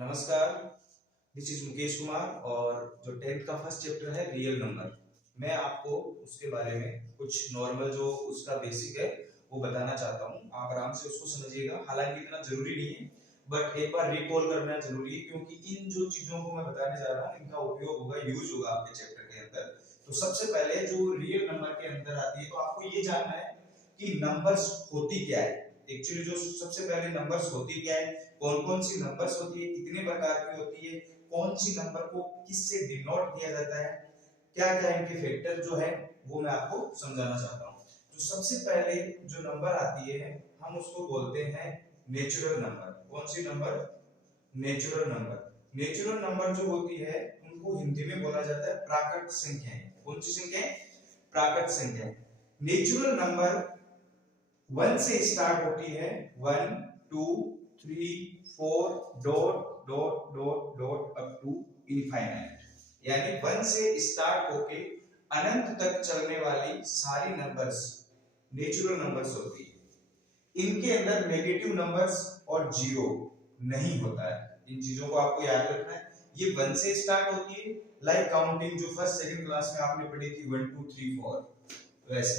नमस्कार, this is Mukesh Kumar और जो 10th का फर्स्ट चैप्टर है रियल नंबर, मैं आपको उसके बारे में कुछ नॉर्मल जो उसका बेसिक है वो बताना चाहता हूँ। आप आराम से उसको समझिएगा, हालांकि इतना जरूरी नहीं है बट एक बार रिकॉल करना जरूरी है क्योंकि इन जो चीजों को मैं बताने जा रहा हूँ इनका उपयोग होगा, यूज होगा आपके चैप्टर के अंदर। तो सबसे पहले जो रियल नंबर के अंदर आती है तो आपको ये जानना है कि नंबर्स होती क्या है। एक्चुअली जो सबसे पहले नंबर्स होती क्या है, कौन कौन सी नंबर्स होती है, कितने प्रकार की होती है, कौन सी नंबर को किससे डिनोट किया जाता है, क्या क्या इनके फैक्टर जो है वो मैं आपको समझाना चाहता हूँ। जो सबसे पहले जो नंबर आती है हम उसको बोलते हैं नेचुरल नंबर। कौन सी number? Natural number. Natural number जो होती है उनको हिंदी में बोला जाता है प्राकृत संख्याएं। कौन सी संख्याएं? प्राकृत संख्याएं। नेचुरल नंबर 1 से स्टार्ट होती है, 1 2 3 4 dot dot dot dot up to infinite, यानी 1 से स्टार्ट होके अनंत तक चलने वाली सारी नंबर्स नेचुरल नंबर्स होती है। इनके अंदर नेगेटिव नंबर्स और जीरो नहीं होता है। इन चीजों को आपको याद रखना है। ये 1 से स्टार्ट होती है, लाइक काउंटिंग जो फर्स्ट सेकंड क्लास में आपने पढ़ी थी 1 2 3 4, वैसे।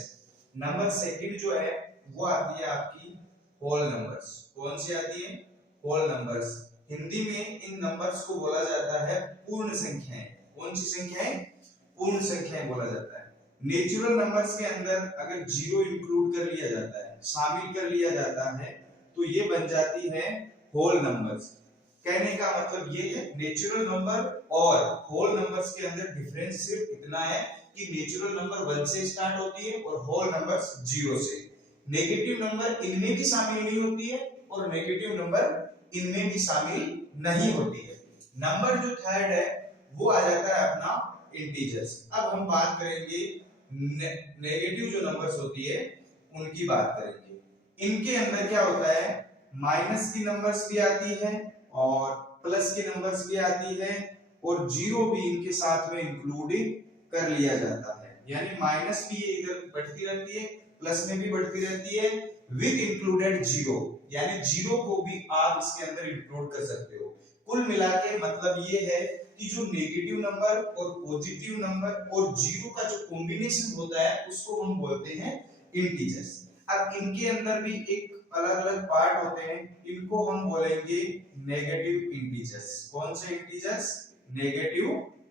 नंबर सेकंड जो है वो आती है आपकी होल नंबर्स। कौन सी आती है? Whole numbers. हिंदी में इन नंबर्स को बोला जाता है पूर्ण संख्याएं। कौन सी संख्याएं? पूर्ण संख्याएं बोला जाता है। नेचुरल नंबर्स के अंदर अगर जीरो इंक्लूड कर लिया जाता है, शामिल कर लिया जाता है, तो ये बन जाती है होल नंबर्स। कहने का मतलब ये है नेचुरल नंबर और होल नंबर्स के अंदर डिफरेंस सिर्फ इतना है कि नेचुरल नंबर 1 से स्टार्ट होती है और होल नंबर्स 0 से। नेगेटिव नंबर इनमें भी शामिल नहीं होती है और नेगेटिव नंबर इनमें भी शामिल नहीं होती है। नंबर जो थर्ड है वो आ जाता है अपना इंटीजर्स। अब हम बात करेंगे नेगेटिव जो नंबर्स होती है उनकी बात करेंगे। इनके अंदर क्या होता है, माइनस की नंबर्स भी आती है और प्लस की नंबर्स भी आती है और जीरो भी इनके साथ में इंक्लूड कर लिया जाता है। यानी माइनस भी इधर बढ़ती रहती है, प्लस में भी बढ़ती रहती है, विद इंक्लूडेड जीरो, यानी जीरो को भी आप इसके अंदर इंक्लूड कर सकते हो। कुल मिला के मतलब ये है कि जो नेगेटिव नंबर और पॉजिटिव नंबर और जीरो का जो कॉम्बिनेशन होता है उसको हम बोलते हैं इंटीजर्स। अब इनके अंदर भी एक अलग अलग पार्ट होते हैं, इनको हम बोलेंगे नेगेटिव इंटीजर्स। कौन से इंटीजर्स? Negative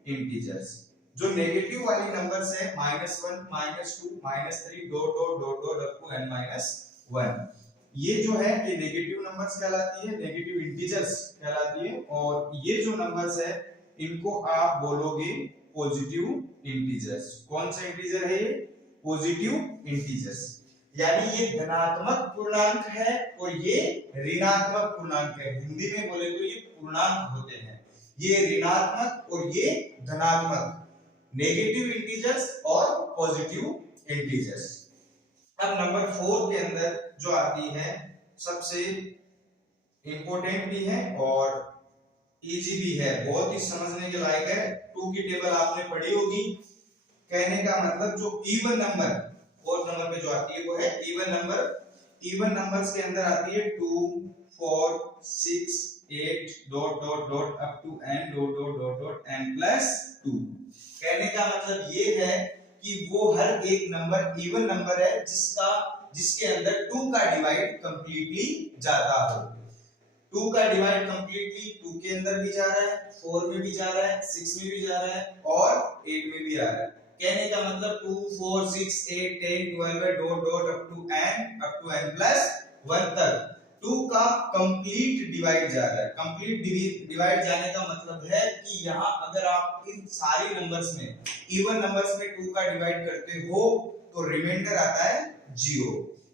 integers. जो नेगेटिव वाली नंबर्स है -1 -2 -3 dot dot dot dot up to n-1, ये जो है ये नेगेटिव नंबर्स कहलाती है, नेगेटिव इंटीजर्स कहलाती है। और ये जो नंबर्स है इनको आप बोलोगे पॉजिटिव इंटीजर्स। कौन सा इंटीजर है ये? Positive integers. यानी ये धनात्मक पूर्णांक है और ये ऋणात्मक पूर्णांक है। हिंदी में बोले तो ये पूर्णांक होते हैं, ये ऋणात्मक और ये धनात्मक, नेगेटिव इंटीजर्स और पॉजिटिव इंटीजर्स। अब नंबर 4 के अंदर जो आती है सबसे इंपॉर्टेंट भी है और इजी भी है, बहुत ही समझने के लायक है। 2 की टेबल आपने पढ़ी होगी। कहने का मतलब जो इवन नंबर 4 नंबर पे जो आती है वो है इवन नंबर। इवन नंबर्स के अंदर आती है 2 4 6 8 dot dot dot up to n dot dot dot dot n+2। कहने का मतलब ये है कि वो हर एक नंबर इवन नंबर है जिसके अंदर 2 का डिवाइड कंप्लीटली जाता हो। 2 का डिवाइड कंप्लीटली 2 के अंदर भी जा रहा है, 4 में भी जा रहा है, 6 में भी जा रहा है और 8 में भी आ रहा है। कहने का मतलब 2 4 6 8 10 12 dot dot up to n+1 तक 2 का कंप्लीट डिवाइड जा रहा है। कंप्लीट डिवाइड जाने का मतलब है कि यहाँ अगर आप इन सारी नंबर्स में इवन नंबर्स में 2 का डिवाइड करते हो तो रिमाइंडर आता है 0।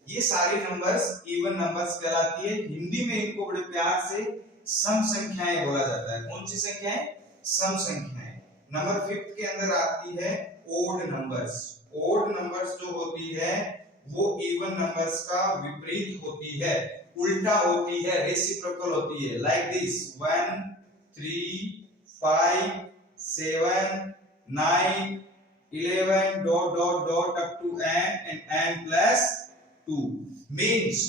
ये सारी नंबर्स इवन नंबर्स कहलाती है। हिंदी में इनको बड़े प्यार से सम संख्याएं बोला जाता है। कौन सी संख्याएं? सम संख्याएं। नंबर 5 के अंदर आती है ओड नंबर्स। ओड नंबर्स जो होती है वो इवन नंबर्स का विपरीत होती है, उल्टा होती है, रेसिप्रोकल होती है। Like this 1 3 5 7 9 11 dot dot dot up to n and n+2 means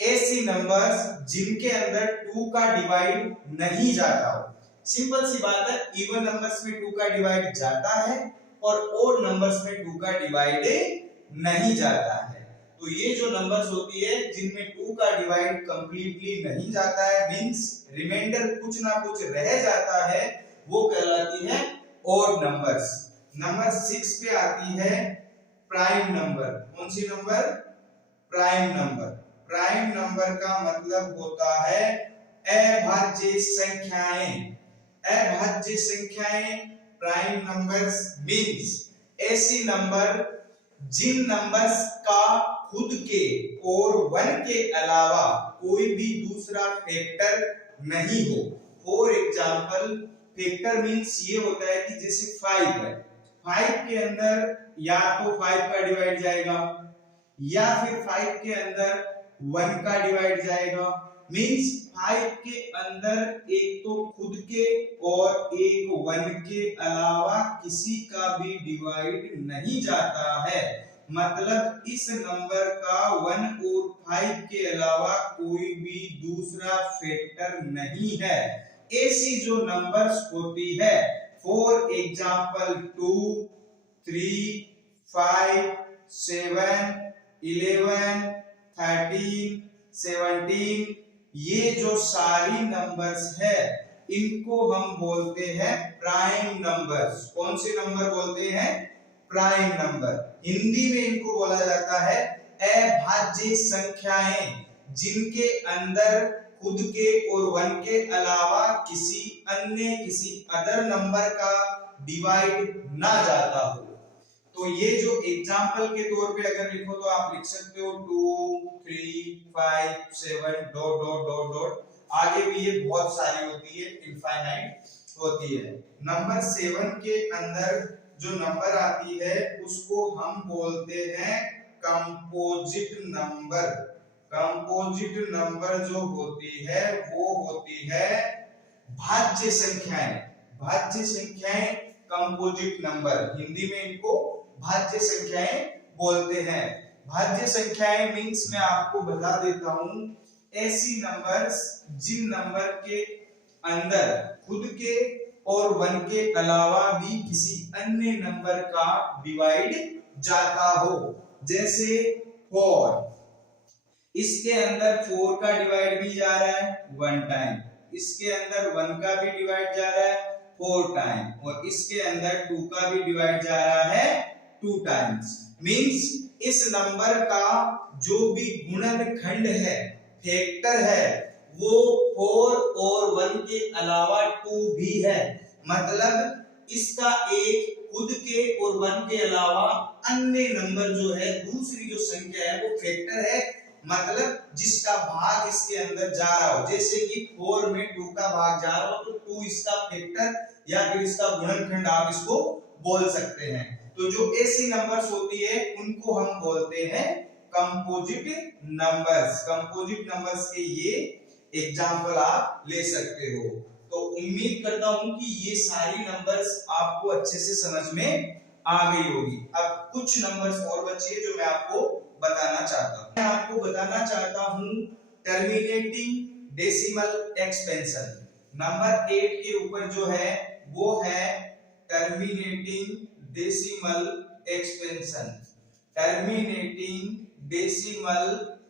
ऐसी नंबर्स जिनके अंदर 2 का डिवाइड नहीं जाता हो। सिंपल सी बात है, इवन नंबर्स में 2 का डिवाइड जाता है और ओड नंबर्स में 2 का डिवाइड नहीं जाता है। तो ये जो नंबर्स होती है जिनमें 2 का डिवाइड कंप्लीटली नहीं जाता है, मींस रिमाइंडर कुछ ना कुछ रह जाता है, वो कहलाती है ओड नंबर्स। नंबर 6 पे आती है प्राइम नंबर। कौन सी number? Prime number. Prime number का मतलब होता है अभाज्य संख्याएं। अभाज्य संख्याएं प्राइम नंबर्स मींस ऐसी नंबर जिन नंबर्स का खुद के और 1 के अलावा कोई भी दूसरा फैक्टर नहीं हो। फॉर एग्जांपल, फैक्टर मींस ये होता है कि जैसे 5 है, 5 के अंदर या तो 5 का डिवाइड जाएगा या फिर 5 के अंदर 1 का डिवाइड जाएगा। मींस 5 के अंदर एक तो खुद के और एक 1 के अलावा किसी का भी डिवाइड नहीं जाता है। मतलब इस नंबर का 1 और 5 के अलावा कोई भी दूसरा फैक्टर नहीं है। ऐसी जो नंबर्स होती है, फॉर एग्जांपल 2, 3, 5, 7, 11, 13, 17, ये जो सारी नंबर्स है इनको हम बोलते हैं प्राइम नंबर्स। कौन से नंबर बोलते हैं? Prime number. हिंदी में इनको बोला जाता है अभाज्य संख्याएं, जिनके अंदर खुद के और 1 के अलावा किसी अदर नंबर का डिवाइड ना जाता हो। तो ये जो एग्जाम्पल के तौर पे अगर लिखो तो आप लिख सकते हो 2, 3, 5, 7 डॉट डॉट डॉट डॉट। आगे भी ये बहुत सारी होती है, इनफाइनाइट होती है। नंबर 7 के अंदर जो नंबर आती है उसको हम बोलते हैं कंपोजिट नंबर। कंपोजिट नंबर जो होती है वो होती है भाज्य संख्याएं। भाज्य संख्याएं कंपोजिट नंबर, हिंदी में इनको भाज्य संख्याएं बोलते हैं। भाज्य संख्याएं मींस मैं आपको बता देता हूं, ऐसी नंबर्स जिन नंबर के अंदर खुद के और 1 के अलावा भी किसी अन्य नंबर का डिवाइड जाता हो। जैसे 4, इसके अंदर 4 का डिवाइड भी जा रहा है 1 टाइम, इसके अंदर 1 का भी डिवाइड जा रहा है 4 टाइम, और इसके अंदर 2 का भी डिवाइड जा रहा है 2 टाइम्स। मींस इस नंबर का जो भी गुणनखंड है, फैक्टर है, वो 4 और 1 के अलावा 2 भी है। मतलब इसका एक खुद के और 1 के अलावा अन्य नंबर जो है, दूसरी जो संख्या है वो फैक्टर है। मतलब जिसका भाग इसके अंदर जा रहा हो, जैसे कि 4 में 2 का भाग जा रहा हो तो 2 इसका फैक्टर या फिर इसका गुणनखंड आप इसको बोल सकते हैं। तो जो ऐसी नंबर्स होती है उनको हम बोलते हैं कंपोजिट नंबर्स। कंपोजिट नंबर्स के ये एग्जांपल आप ले सकते हो। तो उम्मीद करता हूं कि ये सारी नंबर्स आपको अच्छे से समझ में आ गई होगी। अब कुछ नंबर्स और बचे जो मैं आपको बताना चाहता हूं। मैं आपको बताना चाहता हूं टर्मिनेटिंग डेसिमल एक्सपेंशन। नंबर 8 के ऊपर जो है वो है terminating decimal expansion. Terminating decimal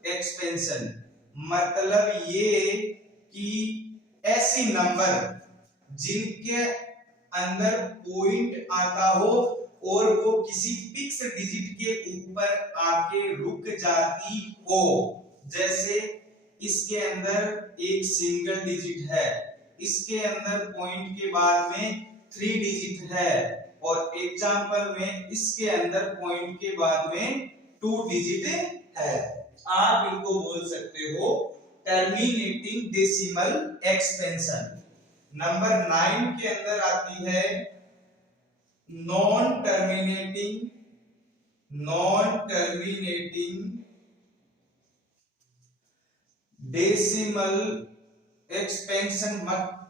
expansion मतलब ये कि ऐसी नंबर जिनके अंदर पॉइंट आता हो और वो किसी फिक्स डिजिट के ऊपर आके रुक जाती हो। जैसे इसके अंदर एक सिंगल डिजिट है, इसके अंदर पॉइंट के बाद में 3 डिजिट है, और एग्जांपल में इसके अंदर पॉइंट के बाद में 2 डिजिट है। आप इनको बोल सकते हो टर्मिनेटिंग डेसिमल एक्सपेंशन। नंबर 9 के अंदर आती है non terminating decimal expansion.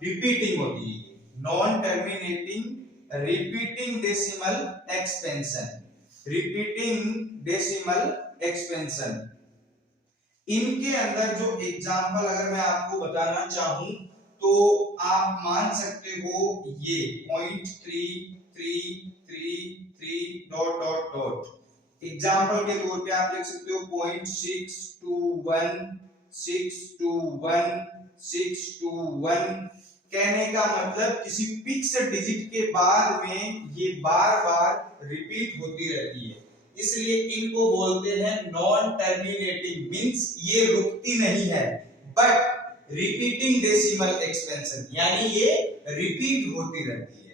Repeating होती है, non terminating repeating decimal expansion. Repeating decimal expansion इनके अंदर जो एग्जाम्पल अगर मैं आपको बताना चाहूं तो आप मान सकते हो ये 0.3333 डॉट डॉट डॉट। एग्जाम्पल के तौर पे आप लिख सकते हो 0.621 621 621। कहने का मतलब किसी फिक्स्ड डिजिट के बाद में ये बार बार रिपीट होती रहती है, इसलिए इनको बोलते हैं नॉन टर्मिनेटिंग, मींस ये रुकती नहीं है, बट रिपीटिंग डेसिमल एक्सपेंशन, यानी ये रिपीट होती रहती है।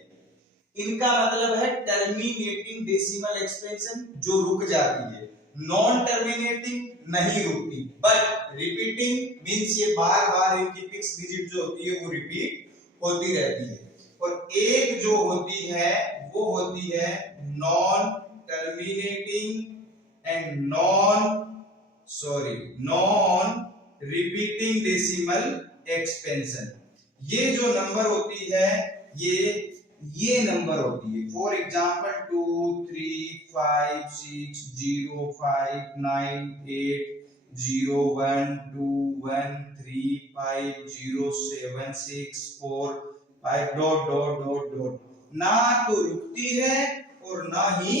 इनका मतलब है टर्मिनेटिंग डेसिमल एक्सपेंशन जो रुक जाती है, नॉन टर्मिनेटिंग नहीं रुकती, बट रिपीटिंग मींस ये बार बार इनकी फिक्स डिजिट जो होती है वो रिपीट होती रहती है। और एक जो होती है वो होती है non terminating and non repeating decimal expansion. ये जो नंबर होती है ये नंबर होती है। For example 2 3 5 6 0 5 9 8 0 1 2 1 3 5 0 7 6 4 5 dot dot dot dot. ना तो रुकती है और ना ही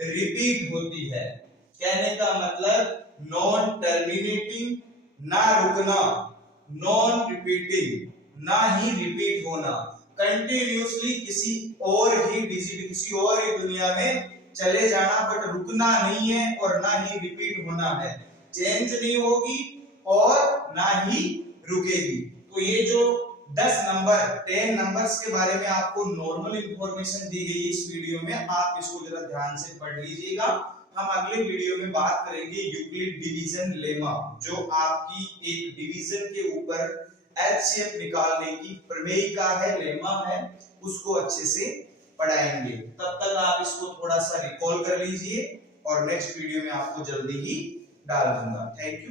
रिपीट होती है। कहने का मतलब नॉन टर्मिनेटिंग, ना रुकना, नॉन रिपीटिंग, ना ही रिपीट होना, कंटिन्यूअसली किसी और ही डिजिट, किसी और ही दुनिया में चले जाना, बट रुकना नहीं है और ना ही रिपीट होना है, चेंज नहीं होगी और ना ही रुकेगी। तो ये जो 10 नंबर्स के बारे में आपको नॉर्मल इंफॉर्मेशन दी गई इस वीडियो में, आप इसको जरा ध्यान से पढ़ लीजिएगा। हम अगले वीडियो में बात करेंगे यूक्लिड डिवीजन लेमा, जो आपकी एक डिवीजन के ऊपर एचसीएफ निकालने की प्रमेयिका है, लेमा है, उसको अच्छे से पढ़ाएंगे। तब तक आप इसको थोड़ा सा रिकॉल कर लीजिए और नेक्स्ट वीडियो में आपको जल्दी ही डाल दूंगा। Thank you.